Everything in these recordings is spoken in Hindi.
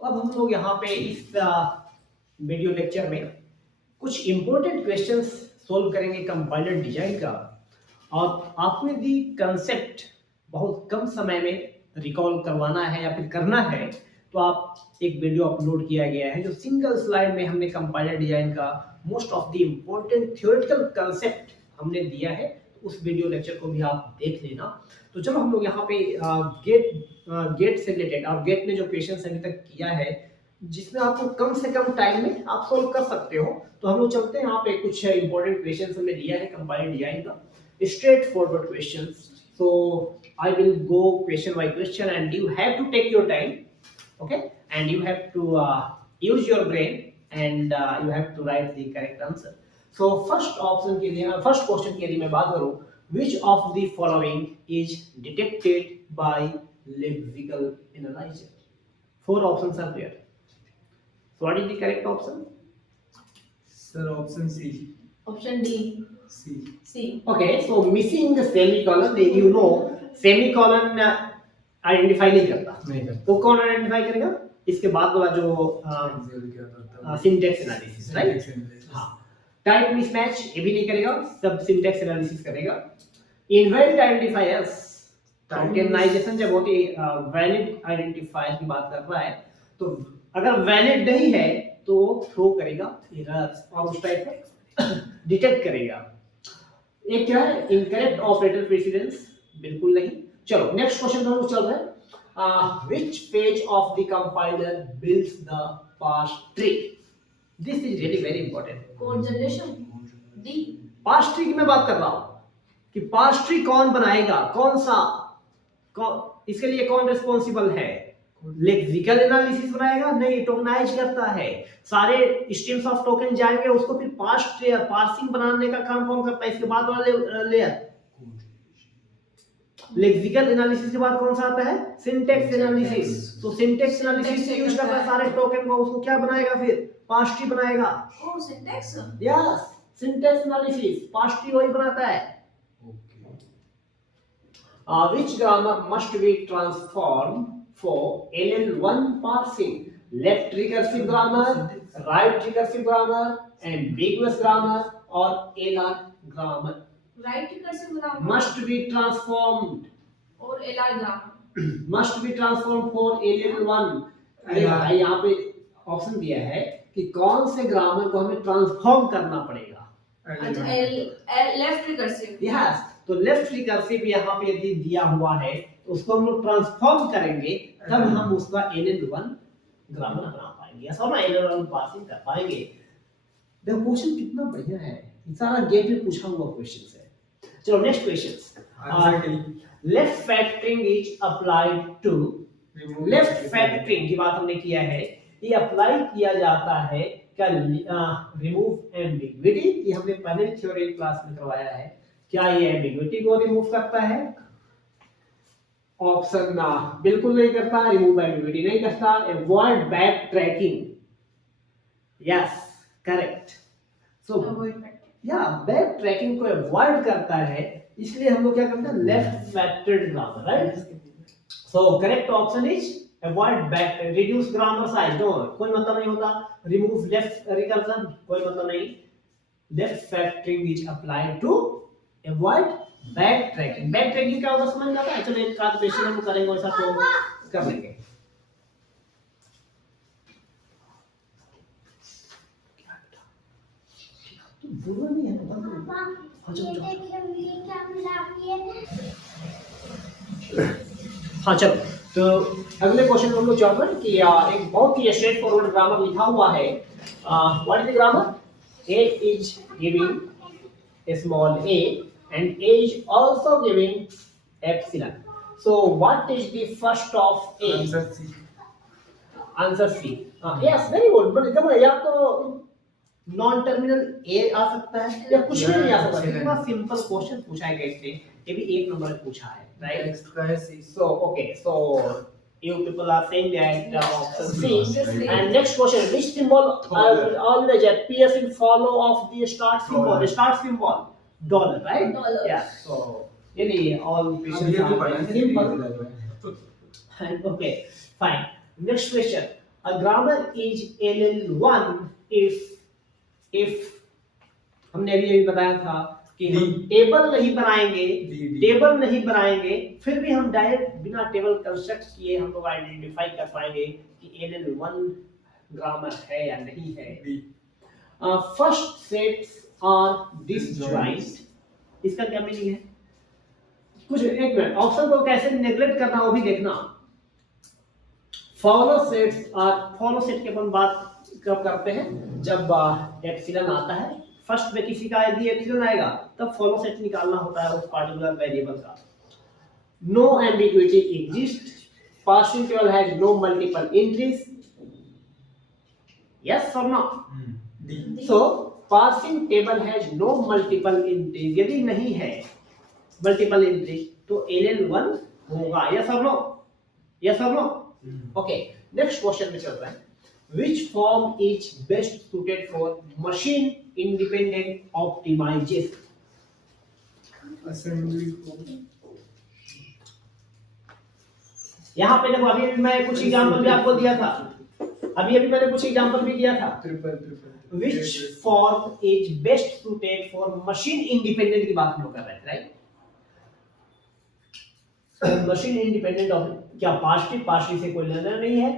तो अब हम लोग यहाँ पे इस वीडियो लेक्चर में कुछ इंपॉर्टेंट क्वेश्चंस सोल्व करेंगे कंपाइलर डिजाइन का, और आपको यदि कंसेप्ट बहुत कम समय में रिकॉल करवाना है या फिर करना है तो आप एक वीडियो अपलोड किया गया है जो सिंगल स्लाइड में हमने कंपाइलर डिजाइन का most of the important theoretical concept हमने दिया है। उस वीडियो लेक्चर को भी आप देख लेना। तो चलो हम लोग यहाँ पे गेट से रिलेटेड और गेट ने जो क्वेश्चन अभी तक किया है जिसमें आपको कम से कम टाइम में आप सोल्व कर सकते हो, तो हम लोग चलते हैं यहाँ पे कुछ इंपॉर्टेंट क्वेश्चन हमने दिया है कंपाइलर डिजाइन का, straight forward questions. So I will go question by question and you have to take your time, okay, and you have to use your brain and you have to write the correct answer. So first option के लिए first question के लिए मैं बात करूँ, which of the following is detected by lexical analyzer? Four options are there. So what is the correct option? Sir, option C. Option D. C. C. Okay, so missing the semicolon, you know semicolon identify नहीं करता, नहीं करता। तो कौन आइडेंटिफाई करेगा? इसके बाद वाला जो सिंटैक्स एनालिसिस, राइट? हाँ, टाइप मिसमैच ये भी नहीं करेगा, सब सिंटैक्स एनालिसिस करेगा। इनवैलिड आइडेंटिफायर्स, टोकेनाइजेशन जब होती है वैलिड आइडेंटिफायर की बात कर रहा है, तो अगर वैलिड नहीं है तो थ्रो करेगा एरर्स और उस टाइप का डिटेक्ट करेगा। एक क्या है? इनकरेक्ट ऑपरेटर प्रेसिडेंस, बिल्कुल नहीं। चलो नेक्स्ट क्वेश्चन हम लोग चल रहे हैं। Which phase of the compiler builds the parse tree? This is really very important. Code generation D. Parse tree की मैं बात कर रहा हूं कि पार्स ट्री कौन बनाएगा, कौन सा इसके लिए कौन रिस्पांसिबल है? लेक्सिकल एनालिसिस बनाएगा? नहीं, टोकनाइज करता है, सारे स्ट्रीम्स ऑफ टोकन जाएंगे, उसको फिर पार्सिंग बनाने का काम कौन करता है? इसके बाद वाला लेयर लेक्सिकल एनालिसिस के बाद कौन सा आता है? Syntax analysis. तो सिंटैक्स एनालिसिस यूज करता है सारे टोकन को, उसको क्या बनाएगा? फिर पार्स ट्री बनाएगा। Oh, syntax. Yes, syntax analysis parse tree वही बनाता है। Which grammar must be transformed for LL1 parsing? Left recursive grammar, right recursive grammar, ambiguous grammar or LR grammar? Right recursive grammar Must be transformed. और LR grammar Must be transformed for LL1. अरे भाई यहाँ पे ऑप्शन दिया है कि कौन से ग्रामर को हमें ट्रांसफॉर्म करना पड़ेगा। अच्छा, लेफ्ट रिकर्सिव। यस, तो लेफ्ट रिकर्सिव यहाँ पे यदि दिया हुआ है तो उसको हम लोग ट्रांसफॉर्म करेंगे, तब हम उसका LL1 ग्रामर बना पाएंगे, या ना LL1 पार्सिंग कर पाएंगे। देखो क्वेश्चन कितना बढ़िया है, सारा गेट में पूछा हुआ क्वेश्चन है। चलो next question. Left factoring is applied to, left factoring की बात हमने किया है, ये अप्लाई किया जाता है क्या? रिमूव एम्बिग्विटी, ये हमने पहले थ्योरी क्लास में करवाया है। क्या ये एम्बिग्विटी को रिमूव करता है? ऑप्शन ना, बिल्कुल नहीं करता। रिमूव एम्बिग्विटी नहीं करता। Avoid back tracking, yes correct. So या बैक ट्रैकिंग को अवॉइड करता है, इसलिए हम लोग क्या करते हैं? Left factored grammar, right? So correct option is avoid back, reduce grammar size, no कोई मतलब नहीं होता। रिमूव लेफ्ट रिकर्जन, कोई मतलब नहीं। Left factoring is applied to avoid back tracking. Back tracking क्या होता समझ आता है? चलो एक आध क्वेश्चन हम करेंगे वैसा तो कर लेंगे। बुरा नहीं है हाँ चलो, तो अगले क्वेश्चन हम लोग चलते हैं कि एक बहुत ही स्ट्रेट फॉरवर्ड ग्रामर लिखा हुआ है। What is the grammar? A is giving a small a and A is also giving epsilon. So what is the first of A? Answer C. Answer C. Yes, very good. But देखो या तो नॉन टर्मिनल ए आ सकता है या कुछ भी नहीं आ सकता। कितना सिंपल क्वेश्चन पूछा है इसने, ये भी एक नंबर पूछा है, राइट? Next का है C. So okay, so you people are saying that option C. And next question, which symbol always appears in follow of the start symbol? The start symbol dollar, right? Dollar. Yeah. So really all questions are very simple. Okay, fine. Next question. A grammar is LL1 if हमने अभी बताया था कि हम टेबल नहीं बनाएंगे, टेबल नहीं बनाएंगे, फिर भी हम डायरेक्ट बिना टेबल कंस्ट्रक्ट किए हम लोग आइडेंटिफाई कर पाएंगे कि LL1 ग्रामर है या नहीं है। फर्स्ट सेट्स आर डिसजॉइंट, इसका क्या मीनिंग है? कुछ एक मिनट, ऑप्शन को कैसे नेग्लेक्ट करना वो भी देखना। Follow sets are, follow set की अपन बात कब करते हैं? जब एप्सिलॉन आता है, फर्स्ट में किसी का यदि एप्सिलॉन आएगा तब फॉलो सेट निकालना होता है उस पार्टिकुलर वेरिएबल का। No ambiguity exist, parsing table has no multiple entries, yes और no? So parsing table has no multiple entries, यदि नहीं है मल्टीपल एंट्रीज तो LL1 होगा, यस और नो? यस और नो? ओके, नेक्स्ट क्वेश्चन में चलते हैं। Which form is best suited for machine independent optimization? Assembly form. यहाँ पे देखो, अभी मैं कुछ एग्जांपल भी आपको दिया था, अभी मैंने कुछ एग्जांपल भी दिया था। Triple. Which form is best suited for machine independent की बात हम लोग कर रहे हैं, राइट? मशीन इंडिपेंडेंट ऑफ क्या पार्शियल से कोई लेना नहीं है,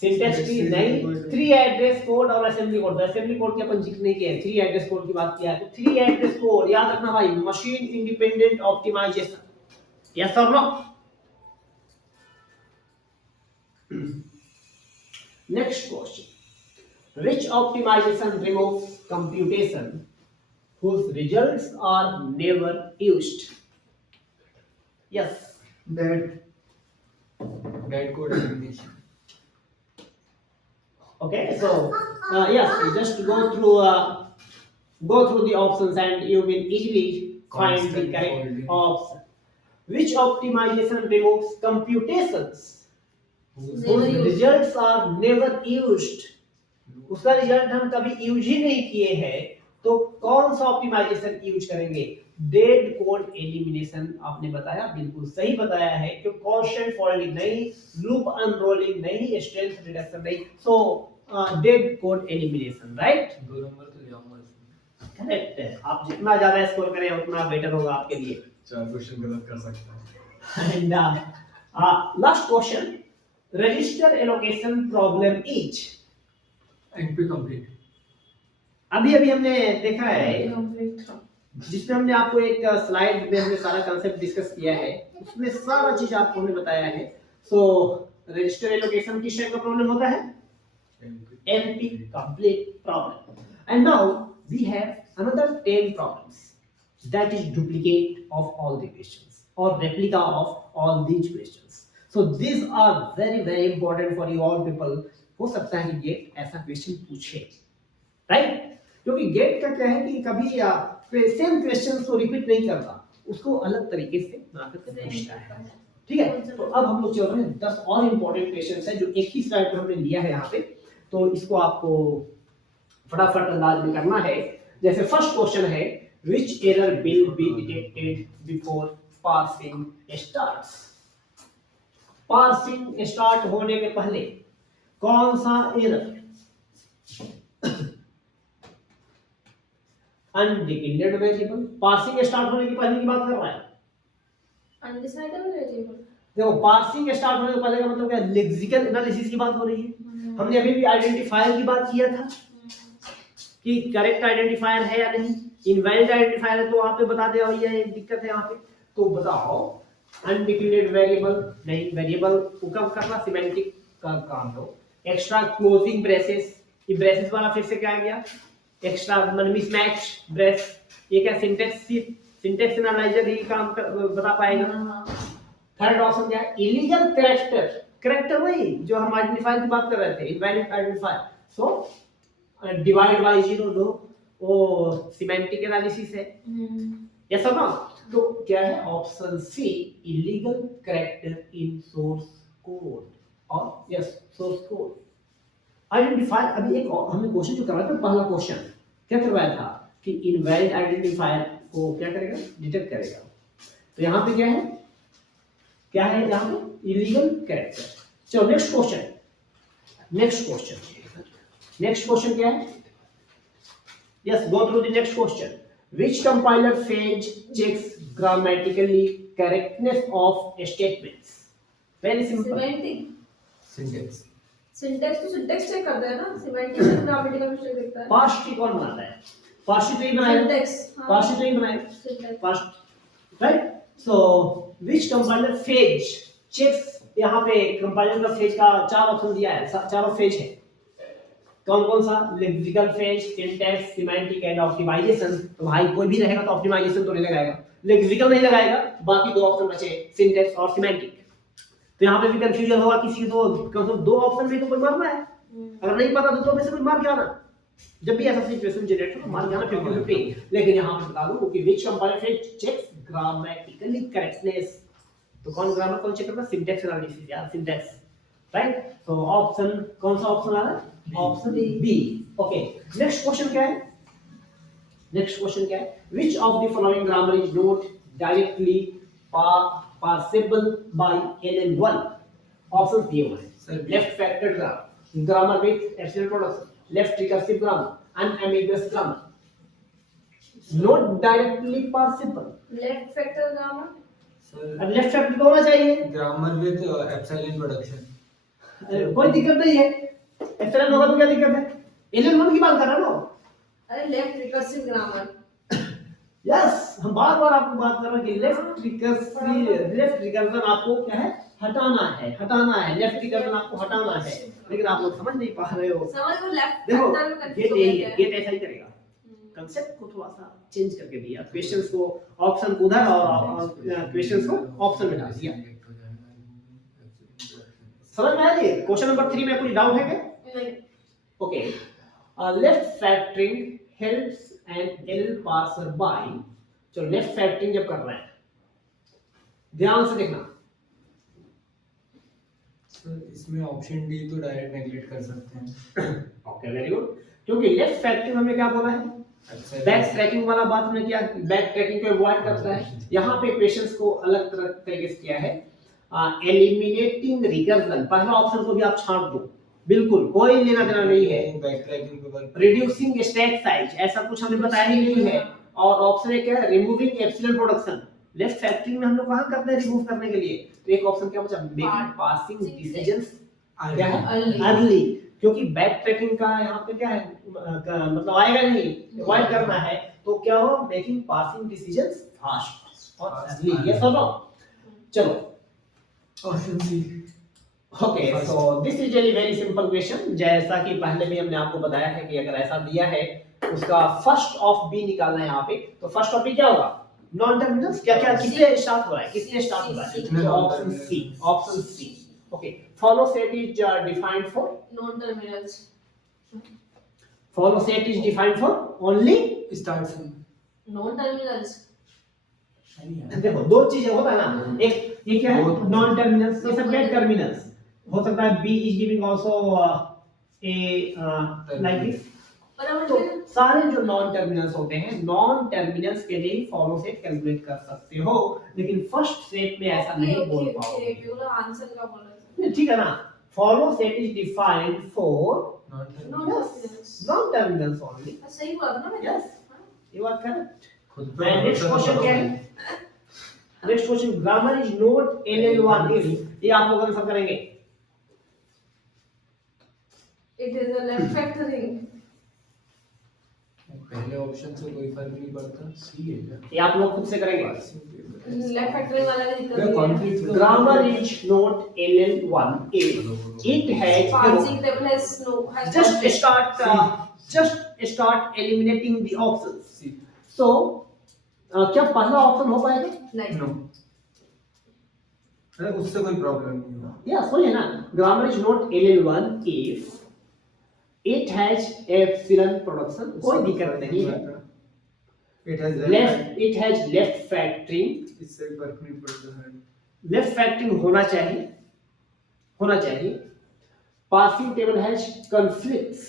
सिंटैक्स की नहीं, 3 एड्रेस कोड और असेंबली कोड। असेंबली कोड की अपन जिक्र नहीं किया है, 3 एड्रेस कोड की बात किया है। तो 3 एड्रेस कोड याद रखना भाई, मशीन इंडिपेंडेंट ऑप्टिमाइजेशन, यस और no? Next question, which optimization removes computation whose results are never used? Yes. Bad code elimination. Okay, so yes, just go through the options and you will easily find the Constant correct folding. option. Which optimization removes computations whose results are never used? उसका रिजल्ट हम कभी यूज ही नहीं किए हैं, तो कौन सा ऑप्टिमाइजेशन यूज करेंगे? डेड कोड एलिमिनेशन आपने बताया, बिल्कुल सही बताया है, क्योंकि कांस्टेंट फोल्डिंग नहीं, लूप अनरोलिंग नहीं, स्ट्रेंथ रिडक्शन नहीं, so dead code elimination, right? 2 number तो जाऊंगा इसमें। करेक्ट है, आप जितना ज्यादा स्कोर करें उतना बेटर होगा आपके लिए। 4 क्वेश्चन गलत कर सकता हूं। And last question, register allocation problem is? NP complete. अभी हमने देखा है, जिसमें हमने आपको एक स्लाइड में हमने सारा कंसेप्ट डिस्कस किया है, उसमें सारा चीज आपको हमने बताया है। सो रजिस्टर एलोकेशन किस टाइप का प्रॉब्लम होता है? NP complete problem. And now we have another 10 problems that is duplicate of all the questions or replica of all these questions. So these are very important for you all people. हो सकता है कि गेट ऐसा क्वेश्चन पूछे, राइट? क्योंकि गेट का क्या है कि कभी सेम क्वेश्चन को रिपीट नहीं करता, उसको अलग तरीके से बना करके पूछता है, ठीक है? तो अब हम लोग चल रहे हैं 10 और इंपॉर्टेंट क्वेश्चंस हैं जो एक ही स्लाइड पे हमने लिया है यहाँ पे, तो इसको आपको फटाफट अंदाज में करना है। जैसे फर्स्ट क्वेश्चन है, which error will be detected before parsing starts? Parsing start होने के पहले कौन सा error? Undeclared variable, parsing start होने की पहले की बात कर रहा है। अनडिसाइडेबल वेरिएबल, देखो पार्सिंग स्टार्ट होने के पहले का मतलब क्या? लेक्सिकल एनालिसिस की बात हो रही है। हमने अभी भी आइडेंटिफायर की बात किया था कि करेक्ट आइडेंटिफायर है या नहीं, इनवैलिड आइडेंटिफायर है तो वहां पे बता दिया भैया ये दिक्कत है यहाँ पे, तो बताओ अनडिक्लेयर्ड वेरिएबल नहीं, वेरिएबल को कब करना? सिमेंटिक का काम हो। एक्स्ट्रा क्लोजिंग ब्रेसेस, ये ब्रेसेस वाला फिर से क्या आ गया? एक्स्ट्रा मिसमैच ब्रेस, ये क्या सिंटैक्स एनालाइजर ही काम बता पाएगा। थर्ड ऑप्शन क्या है? इलीगल कैरेक्टर वही जो हम आइडेंटिफायर की बात कर रहे थे, invalid identifier. So divide by 0 लो, वो सिमेंटिक एनालिसिस है, यस और नो? तो क्या है? Option C, illegal character in source code, और यस सोर्स कोड आइडेंटिफायर। अभी एक हमने क्वेश्चन जो करवाया था, पहला क्वेश्चन क्या करवाया था कि इनवैलिड आइडेंटिफायर को क्या करेगा? डिटेक्ट करेगा। तो यहाँ पे क्या है? क्या है यहाँ पे? Illegal character. चलो नेक्स्ट क्वेश्चन, नेक्स्ट क्वेश्चन क्या है? Yes, go through the next question. Which compiler phase checks grammatically correctness of statements? Very simple. Semantic syntax. Syntax तो सिंटेक्स चेक करता है ना, सिमेंटिक से ग्रामेटिकल मिस्टेक देखता है. पास्ट कौन बनाता है? पास्ट तो ही बनाएगा. सिंटेक्स पास्ट तो ही बनाएगा. Syntax parsed, right? So which compiler phase checks? यहाँ पे कंपाइलर का फेज का 4 ऑप्शन दिया है, चारों फेज है. कौन कौन सा? Lexical phase, syntax, semantic and optimisation. तो भाई कोई भी रहेगा तो ऑप्टिमाइजेशन तो नहीं लगाएगा, लेक्सिकल नहीं लगाएगा, बाकी दो ऑप्शन बचे सिंटैक्स और सिमेंटिक. तो यहाँ पे भी कंफ्यूजन होगा किसी को, क्योंकि दो ऑप्शन में तो कोई मारना है. अगर नहीं पता तो दो में से कोई मार के आना. जब भी ऐसा सिचुएशन जनरेट हो मार के आना 50-50. लेकिन यहाँ पे बता दूं कि which compiler phase checks grammatically correctness. तो कौन ग्रामर कौन चेक करता है? सिंटैक्स एनालिसिस या सिंटैक्स, राइट? तो ऑप्शन कौन सा ऑप्शन आ रहा है? Option B. Okay, next question क्या है? Which of the following grammar is not directly parsable by LL1? Option दिए हुए हैं. Left factored grammar with absolute production, left recursive grammar, unambiguous grammar. Not directly parsable. Left factor grammar. Sir left factor तो होना चाहिए. Grammar with epsilon production. कोई दिक्कत नहीं है. एप्सिलॉन होगा तो क्या दिक्कत है? LL1 की बात कर रहा हूं. अरे लेफ्ट रिकर्सिव ग्रामर. यस, हम बार-बार आपको बात कर रहे हैं कि लेफ्ट रिकर्जन आपको क्या है? हटाना है. लेफ्ट रिकर्जन आपको हटाना है. लेकिन आप लोग समझ नहीं पा रहे हो. समझ लो लेफ्ट देखो, फैक्टर में गेट कंफ्यूज यही हो है, गया. गेट ऐसा ही करेगा. कंसेप्ट को थोड़ा सा चेंज करके दिया, क्वेश्चंस को ऑप्शन को उधर और क्वेश्चंस को ऑप्शन में डाल दिया. समझ में आ रही है? क्वेश्चन नंबर 3 में कोई डाउट है क्या? नहीं. Okay, left factoring helps an L parser by. चलो लेफ्ट फैक्टरिंग जब कर रहे हैं, ध्यान से देखना. सर इसमें ऑप्शन डी तो डायरेक्ट नेगलेक्ट कर सकते हैं. Okay, very good. क्योंकि लेफ्ट फैक्टरिंग हमने क्या बोला है? बैक ट्रैकिंग वाला बात हमने किया, बैक ट्रैकिंग को अवॉइड करता है. यहाँ पे क्वेश्चंस को अलग तरीके से किया है. एलिमिनेटिंग रिकर्जन, पहला ऑप्शन को भी आप छांट दो, बिल्कुल कोई लेना देना नहीं है. बैक ट्रैकिंग पे वर्क. रिड्यूसिंग स्टैक साइज, ऐसा कुछ हमने बताया ही नहीं है. और ऑप्शन है क्या? Removing epsilon production. Left factoring में हम लोग कहां करते हैं रिमूव करने के लिए? तो एक ऑप्शन क्या बचा? Making parsing decisions. क्या है? अर्ली. क्योंकि बैक ट्रैकिंग का यहाँ पे क्या है? मतलब आएगा नहीं, अवॉइड करना है. तो क्या हो? मेकिंग पासिंग डिसीजंस फास्ट और अर्ली. ये सब. चलो option C. Okay, so this is really very simple question. जैसा कि पहले भी हमने आपको बताया है कि अगर ऐसा दिया है उसका फर्स्ट ऑफ बी निकालना है यहाँ पे. तो फर्स्ट ऑफ बी क्या होगा? Non terminals. क्या किससे स्टार्ट हो रहा है? Option C. Okay, follow set is defined for. Non terminals. Follow set is defined for only. Start से. Non terminals. देखो दो चीजें होता है ना. एक ये क्या है? Non terminals. ये सब क्या टर्मिनल्स हो सकता है. B is giving also a like this. पर हम तो सारे जो नॉन टर्मिनल्स होते हैं, नॉन टर्मिनल्स के लिए फॉलो सेट कैलकुलेट कर सकते हो. लेकिन फर्स्ट सेट में ऐसा नहीं बोल पाओगे. केवल आंसर का बोल रहे थे. ठीक है ना? Follow set is defined for non terminals. Non terminals only. सही बोला था ना मैंने. Yes, you are correct. खुद नेक्स्ट क्वेश्चन क्या है? Next question, grammar is not LL1 if. ये आप लोग आंसर करेंगे. It is a left factoring. पहले ऑप्शन से कोई फर्क नहीं पड़ता. सी है क्या? ये आप लोग खुद से करेंगे. लेफ्ट फैक्टरिंग वाला भी दिक्कत क्या है. Conflict? Grammar is not LL1 if it has. Parsing table has no. just start eliminating the options. C. So क्या पहला ऑप्शन हो पाएगा? नहीं. नो. अरे उससे कोई प्रॉब्लम नहीं होगा. या सही है ना. Grammar is not LL1 if it has epsilon production. कोई दिक्कत नहीं है. it has left factoring. इससे फर्क नहीं पड़ता है. लेफ्ट फैक्टरिंग होना चाहिए. Passing table has conflicts.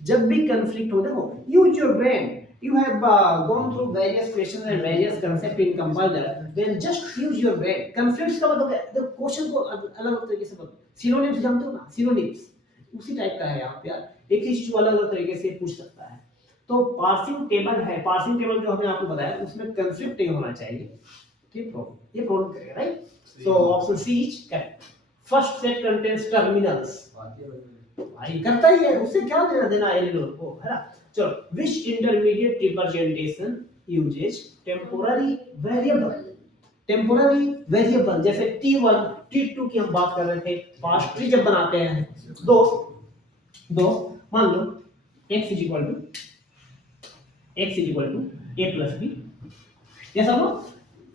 जब भी कॉन्फ्लिक्ट हो, देखो use your brain. You have gone through various questions and various concepts in compiler. Then just use your brain. Conflicts का मतलब क्या? The question को अलग तरीके से बताओ. Synonyms जानते हो ना? Synonyms. उसी टाइप का है यहाँ पे यार, एक ही चीज को अलग अलग तरीके से पूछ सकता है। तो पार्सिंग टेबल है, पार्सिंग टेबल जो हमने आपको बताया उसमें कंसेप्ट नहीं होना चाहिए, ठीक प्रॉब्लम ये प्रॉब्लम करेगा right. So option C is correct. First set contains terminals, भाई करता ही है, उससे क्या लेना देना एलिनोर को, है ना। चलो, which intermediate representation uses temporary variable, temporary variable जैसे T1 T2 की हम बात कर रहे थे, पास्ट ट्री जब बनाते हैं दो मान लो x is equal to a plus b, ये सब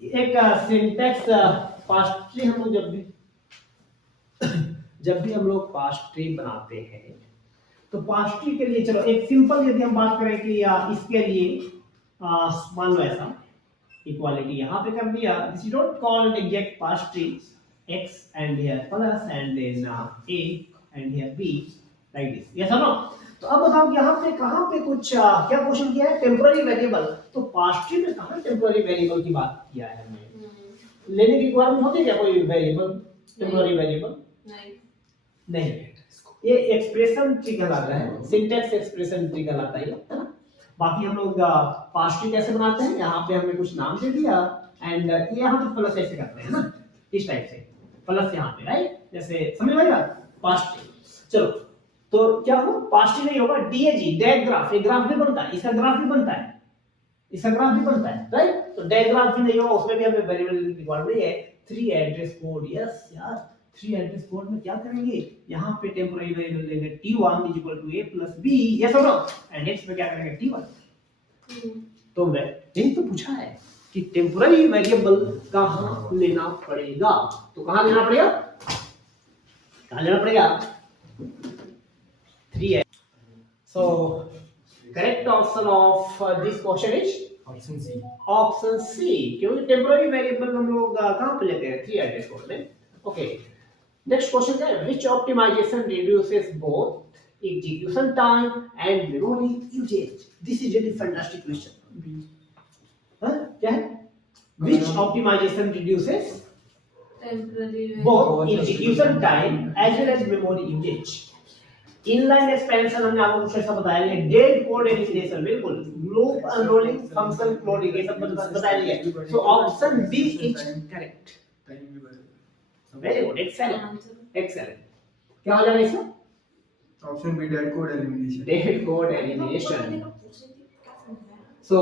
एक सिंटैक्स पास्ट ट्री हम लोग जब भी हम लोग पास्ट ट्री बनाते हैं तो पास्ट ट्री के लिए चलो एक सिंपल यदि हम बात करें कि इसके लिए मान लो ऐसा इक्वालिटी यहाँ पे कर दिया, this is not called exact past tree, x and here plus and then a and here b like this, ये समझो। तो अब बताओ यहाँ पे कहाँ पे कुछ क्या क्वेश्चन किया है, टेम्पोररी वेरिएबल, तो पास्ट ट्री में कहाँ टेम्पोररी वेरिएबल की बात किया है हमने, लेने की रिक्वायरमेंट होती है क्या कोई वेरिएबल, टेम्पोररी वेरिएबल नहीं, ये एक्सप्रेशन ट्री कहलाता है, सिंटैक्स एक्सप्रेशन ट्री कहलाता है ना। बाकी हम लोग पास्ट ट्री कैसे बनाते हैं, यहाँ पे हमने कुछ नाम दे दिया एंड यहाँ पे प्लस ऐसे करते हैं ना, इस टाइप से प्लस यहाँ पे राइट, जैसे समझ में आएगा पास्ट ट्री। चलो तो क्या हो, पास्ट ट्री नहीं होगा, डीएजी डैग ग्राफ, ये ग्राफ भी बनता है, इसका ग्राफ भी बनता है, इसका ग्राफ भी बनता है राइट। तो डैग ग्राफ भी नहीं होगा, उसमें भी हमें वेरिएबल रिक्वायर्ड नहीं है। 3 एड्रेस कोड, यस यार 3 एड्रेस कोड में क्या करेंगे, यहाँ पे टेम्पोररी वेरिएबल लेंगे T1 = a + b, ये सब एंड x पे क्या करेंगे T1। तो मैं यही तो पूछा है कि टेम्पोररी वेरिएबल कहाँ लेना पड़ेगा, तो कहाँ लेना पड़ेगा, कहाँ लेना पड़ेगा 3 है। So correct option of this question is option C, क्योंकि टेम्पोररी वेरिएबल हम लोग कहाँ पे लेते हैं 3 एड्रेस कोड में। ओके, नेक्स्ट क्वेश्चन क्या है, which optimisation reduces both execution time and memory usage, this is really fantastic question. क्या है, which optimization reduces both execution time as well as memory usage। Inline expansion हमने आपको कुछ ऐसा बताया है, डेड कोड एलिमिनेशन, बिल्कुल लूप अनरोलिंग फंक्शन क्लोनिंग, ये सब बताया है। So option B is correct, very good, excellent. क्या हो जाएगा इसमें, option B dead code elimination, dead code elimination. So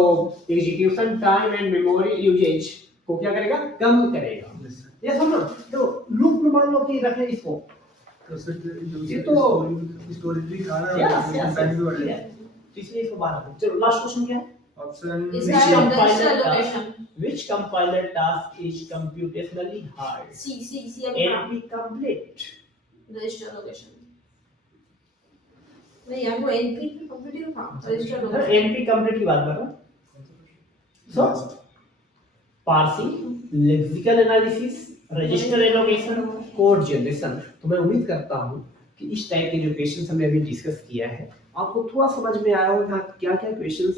execution time and memory usage को क्या करेगा, कम करेगा। ये समझो, तो लूप में मान लो कि रखें इसको, ये तो स्टोरेज भी खा रहा है, टाइम भी बढ़ रहा है, इसलिए इसको बाहर रखो। चलो लास्ट क्वेश्चन क्या है, option which compiler task is computationally hard, np complete register location नहीं यार, वो एनपी कंप्लीट था, रजिस्टर लोकेशन np complete की बात कर रहा हूं। So parsing, lexical analysis, register allocation, code generation. तो मैं उम्मीद करता हूं कि इस टाइप के जो क्वेश्चंस हमने अभी डिस्कस किया है आपको थोड़ा समझ में आया होगा क्या क्या क्वेश्चंस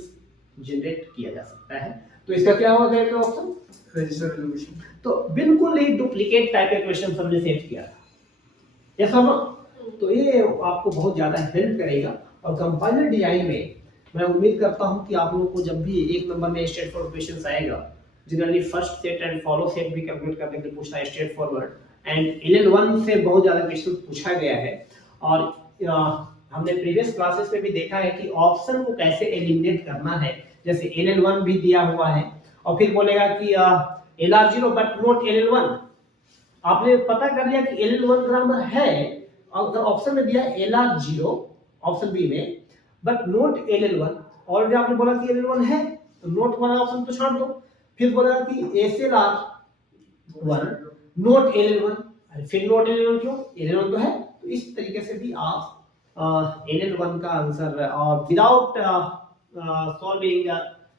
जनरेट किया जा सकता है। तो इसका क्या होगा एक ऑप्शन, रजिस्टर एलोकेशन। तो बिल्कुल ही डुप्लीकेट टाइप के क्वेश्चन हमने सेट किया था, यस और तो ये आपको बहुत ज्यादा हेल्प करेगा। और कंपाइलर डिजाइन में मैं उम्मीद करता हूं कि आप लोगों को जब भी एक नंबर में स्ट्रेट फॉरवर्ड क्वेश्चंस आएगा, generally first set and follow set भी कैलकुलेट करने के लिए पूछना है स्ट्रेट फॉरवर्ड, एंड LL1 से बहुत ज्यादा क्वेश्चन पूछा गया है। और हमने प्रीवियस क्लासेस में भी देखा है कि ऑप्शन को कैसे एलिमिनेट करना है, जैसे LL1 भी दिया हुआ है और फिर बोलेगा कि LR0 बट नॉट LL1, आपने पता कर लिया कि LL1 ग्रामर है और ऑप्शन में दिया LR0 ऑप्शन बी में बट नॉट LL1, ऑलरेडी आपने बोला कि LL1 है तो नोट वाला ऑप्शन तो छोड़ दो, फिर बोला कि SLR1 नोट LL1, फिर नोट LL1 क्यों, LL1 तो है। तो इस तरीके से भी आप LL1 का आंसर और without solving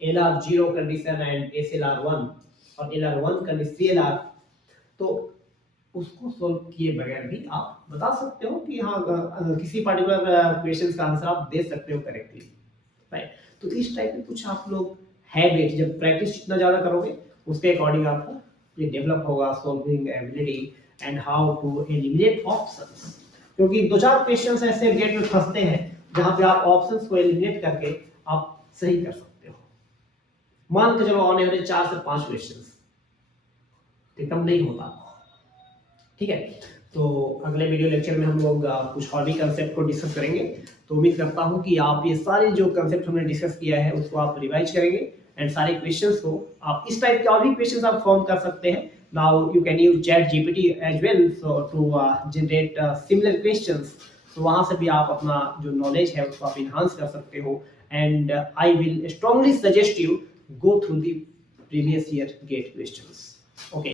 LR0 condition and SLR1 और LR1 कंडीशन CLR, तो उसको सॉल्व किए बगैर भी आप बता सकते हो कि हाँ किसी पर्टिकुलर क्वेश्चन का आंसर आप दे सकते हो करेक्टली, राइट। तो इस टाइप के कुछ आप लोग हैबिट जब प्रैक्टिस जितना ज़्यादा करोगे उसके अकॉर्डिंग आपको ये डेवलप होगा, solving ability and how to eliminate options. क्योंकि 2-4 क्वेश्चंस ऐसे गेट में फंसते हैं जहां पे आप ऑप्शंस को एलिमिनेट करके आप सही कर सकते हो। मान के चलो ऑन एवरेज 4 से 5 क्वेश्चंस, ये कम नहीं होता। ठीक है, तो अगले वीडियो लेक्चर में हम लोग कुछ और भी कंसेप्ट को डिस्कस करेंगे। तो उम्मीद करता हूं कि आप ये सारे जो कंसेप्ट हमने डिस्कस किया है उसको आप रिवाइज करेंगे एंड सारे क्वेश्चंस को आप इस टाइप के और भी क्वेश्चंस आप फॉर्म कर सकते हैं। Now you can use ChatGPT as well so to generate similar questions. तो वहां से भी आप अपना जो नॉलेज है उसको आप इनहांस कर सकते हो and I will strongly suggest you go through the previous year gate questions. Okay.